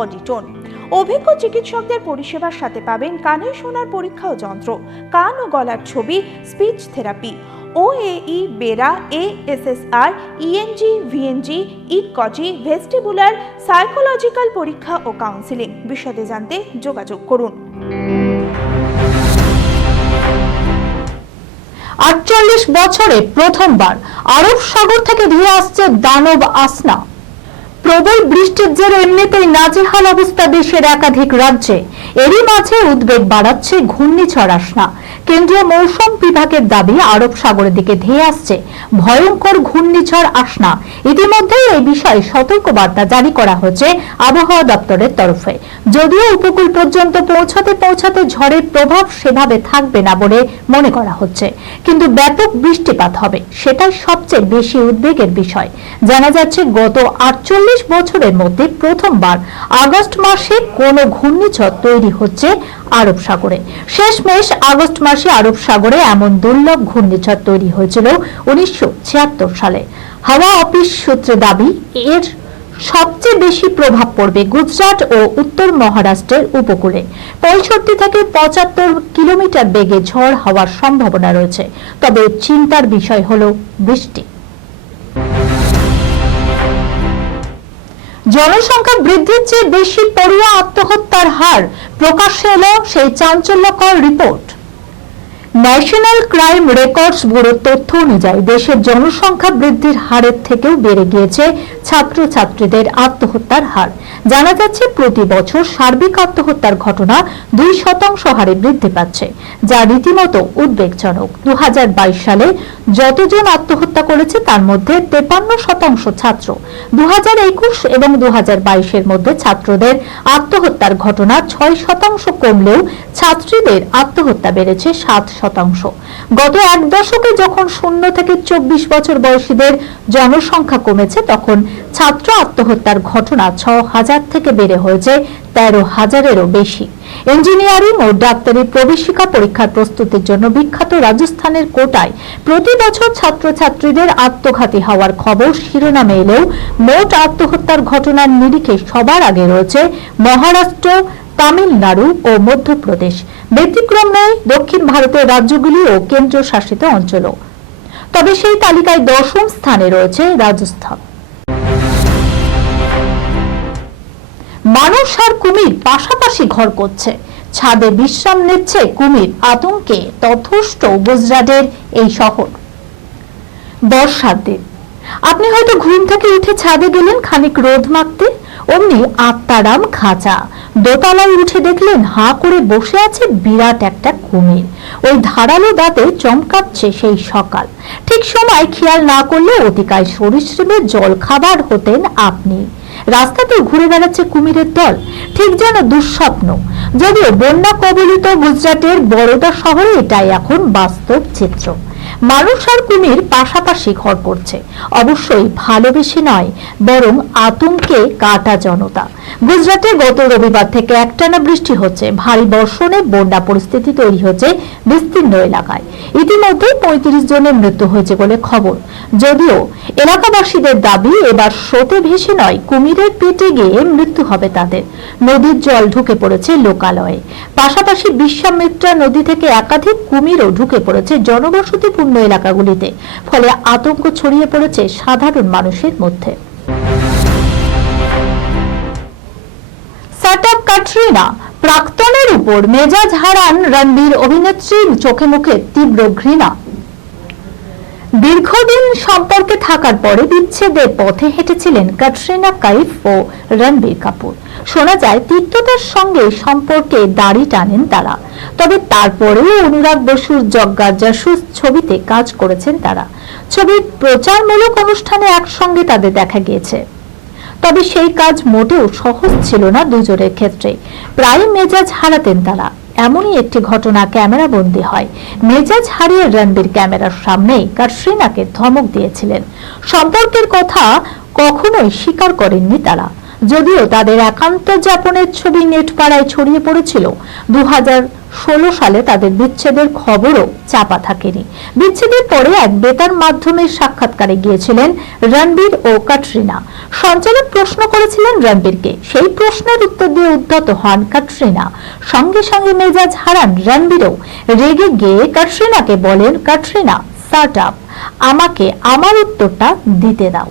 Auditone অভিজ্ঞ চিকিৎসকদের পরিষেবার সাথে পাবেন কানে শোনার পরীক্ষা ও যন্ত্র, কান ও গলার ছবি, speech therapy, OAE, BERA ASSR ENG, VNG ইটকজি vestibular, psychological পরীক্ষা ও কাউন্সিলিং। বিশদে জানতে যোগাযোগ করুন। আটচল্লিশ বছরে প্রথমবার আরব সাগর থেকে ধেয়ে আসছে দানব আসনা। প্রবল বৃষ্টির জেরে এমনিতেই নাজেহাল অবস্থা দেশের একাধিক রাজ্যে। এরই মাঝে উদ্বেগ বাড়াচ্ছে ঘূর্ণিঝড় আসনা কেন্দ্রীয় মৌসুম বিভাগের দাবি, আরব সাগরের দিকে ধেয়ে আসছে ভয়ঙ্কর ঘূর্ণিঝড় আসনা ইতিমধ্যে এই বিষয়ে সতর্কবার্তা জারি করা হয়েছে আবহাওয়া দপ্তরের তরফে। যদিও উপকূল পর্যন্ত পৌঁছাতে পৌঁছাতে ঝড়ের প্রভাব সেভাবে থাকবে না বলে মনে করা হচ্ছে। কিন্তু ব্যাপক বৃষ্টিপাত হবে, সেটাই সবচেয়ে বেশি উদ্বেগের বিষয়। জানা যাচ্ছে, গত আটচল্লিশ বছরের মধ্যে প্রথমবার আগস্ট মাসে কোন ঘূর্ণিঝড় তৈরি হচ্ছে আরব সাগরে। শেষমেশ আগস্ট মাসে আরব সাগরে এমন দুর্লভ ঘূর্ণিঝড় তৈরি হয়েছিল উনিশশো সালে। হাওয়া অফিস সূত্রে দাবি, এর সবচেয়ে বেশি প্রভাব পড়বে গুজরাট ও উত্তর মহারাষ্ট্রের উপকূলে। পঁয়ষট্টি থেকে পঁচাত্তর কিলোমিটার বেগে ঝড় হওয়ার সম্ভাবনা রয়েছে। তবে চিন্তার বিষয় হল বৃষ্টি। জনসংখ্যা বৃদ্ধির চেয়ে বেশি পড়ুয়া আত্মহত্যার হার প্রকাশ্যে এলো সেই চাঞ্চল্যকর রিপোর্ট। ন্যাশনাল ক্রাইম রেকর্ডস ব্যুরোর তথ্য অনুযায়ী দেশের জনসংখ্যা বৃদ্ধির হারের থেকেও বেড়ে গিয়েছে ছাত্রছাত্রীদের আত্মহত্যার হার। জানা যাচ্ছে প্রতি বছর সার্বিক আত্মহত্যার ঘটনা দুই শতাংশ হারে বৃদ্ধি পাচ্ছে, যা রীতিমতো উদ্বেগজনক। দু সালে যতজন আত্মহত্যা করেছে, তার মধ্যে তেপান্ন শতাংশ ছাত্র। দু হাজার একুশ এবং দু এর মধ্যে ছাত্রদের আত্মহত্যার ঘটনা ছয় শতাংশ কমলেও ছাত্রীদের আত্মহত্যা বেড়েছে সাত শতাংশ। গত এক দশকে যখন শূন্য থেকে চব্বিশ বছর বয়সীদের জনসংখ্যা কমেছে, তখন ছাত্র আত্মহত্যার ঘটনা ছ হাজার থেকে বেড়ে হয়েছে তেরো হাজারেরও বেশি। ইঞ্জিনিয়ারিং ও ডাক্তারি প্রবেশিকা পরীক্ষার প্রস্তুতির জন্য বিখ্যাত রাজস্থানের কোটায় প্রতি বছর ছাত্রছাত্রীদের আত্মঘাতী হওয়ার খবর শিরোনামে এলেও মোট আত্মহত্যার ঘটনার নিরিখে সবার আগে রয়েছে মহারাষ্ট্র তামিলনাড়ু ও মধ্যপ্রদেশ। ব্যতিক্রম নয় দক্ষিণ ভারতের রাজ্যগুলি ও কেন্দ্র শাসিত অঞ্চলও। তবে সেই তালিকায় দশম স্থানে রয়েছে রাজস্থান। মানুষ আর কুমির পাশাপাশি ঘর করছে। ছাদে বিশ্রাম নিচ্ছে কুমির আতঙ্কে তথস্থ গুজরাটের এই শহর। বর্ষার দিন। আপনি হয়তো ঘুম থেকে উঠে ছাদে গেলেন খানিক রোদ মাখতে। অমনি আত্মারাম খাঁচা। দোতলায় উঠে দেখলেন হাঁ করে বসে আছে বিরাট একটা কুমির। ওই ধারালো দাঁতে চমকাচ্ছে সেই সকাল। ঠিক সময় খেয়াল না করলে অতিকায় সরিষৃপের জল খাবার হতেন আপনি। রাস্তাতে ঘুরে বেড়াচ্ছে কুমিরের দল। ঠিক যেন দুঃস্বপ্ন। যদিও বন্যা কবলিত গুজরাটের বড়োদা শহরে এটাই এখন বাস্তব চিত্র। মানুষ আর কুমির পাশাপাশি ঘর করছে। অবশ্যই ভালোবেসে নয়, বরং আতঙ্কে কাটা জনতা। গুজরাটে গত রবিবার থেকে একটানা বৃষ্টি হচ্ছে। ভারী বর্ষণে বন্যা পরিস্থিতি তৈরি হচ্ছে বিস্তীর্ণ এলাকায়। ইতিমধ্যে পঁয়ত্রিশ জনের মৃত্যু হয়েছে বলে খবর। যদিও এলাকাবাসীদের দাবি, এবার স্রোতে ভেসে নয়, কুমিরের পেটে গিয়ে মৃত্যু হবে তাদের। নদীর জল ঢুকে পড়েছে লোকালয়ে। পাশাপাশি বিশ্বামিত্রা নদী থেকে একাধিক কুমিরও ঢুকে পড়েছে জনবসতিপূর্ণ এলাকাগুলিতে, ফলে আতঙ্ক ছড়িয়ে পড়েছে সাধারণ মানুষের মধ্যে। প্রাক্তনের উপর মেজাজ হারান রণবীর অভিনেত্রীর চোখে মুখে তীব্র ঘৃণা। দীর্ঘদিন সম্পর্কে থাকার পরে বিচ্ছেদের পথে হেঁটেছিলেন ক্যাটরিনা কাইফ ও রণবীর কাপুর। শোনা যায় তিক্ততার সঙ্গে সম্পর্কে দাড়ি টানেন তারা। তবে তারপরেও অনুরাগ বসুর জগ্গা জাসুস ছবিতে কাজ করেছেন তারা। ছবির প্রচারমূলক অনুষ্ঠানে একসঙ্গে তাদের দেখা গিয়েছে। তবে সেই কাজ মোটেও সহজ ছিল না দুজনের ক্ষেত্রে। প্রায় মেজাজ হারাতেন তারা। এমনই একটি ঘটনা ক্যামেরা বন্দি হয়। মেজাজ হারিয়ে রণবীর ক্যামেরার সামনে কাটরিনাকে ধমক দিয়েছিলেন। সম্পর্কের কথা কখনোই স্বীকার করেননি তারা। যদিও তাদের একান্ত যাপনের ছবি নেট পাড়ায় ছড়িয়ে পড়েছিল দু ষোলো সালে তাদের বিচ্ছেদের খবরও চাপা থাকেনি। বিচ্ছেদের পরে এক বেতার মাধ্যমের সাক্ষাৎকারে গিয়েছিলেন রণবীর ও কাটরিনা। সঞ্চালক প্রশ্ন করেছিলেন রণবীরকে, সেই প্রশ্নের উত্তর দিয়ে উদ্ধত হন কাটরিনা। সঙ্গে সঙ্গে মেজাজ হারান রণবীরও। রেগে গিয়ে কাটরিনাকে বলেন, কাটরিনা স্টার্ট আপ আমাকে আমার উত্তরটা দিতে দাও।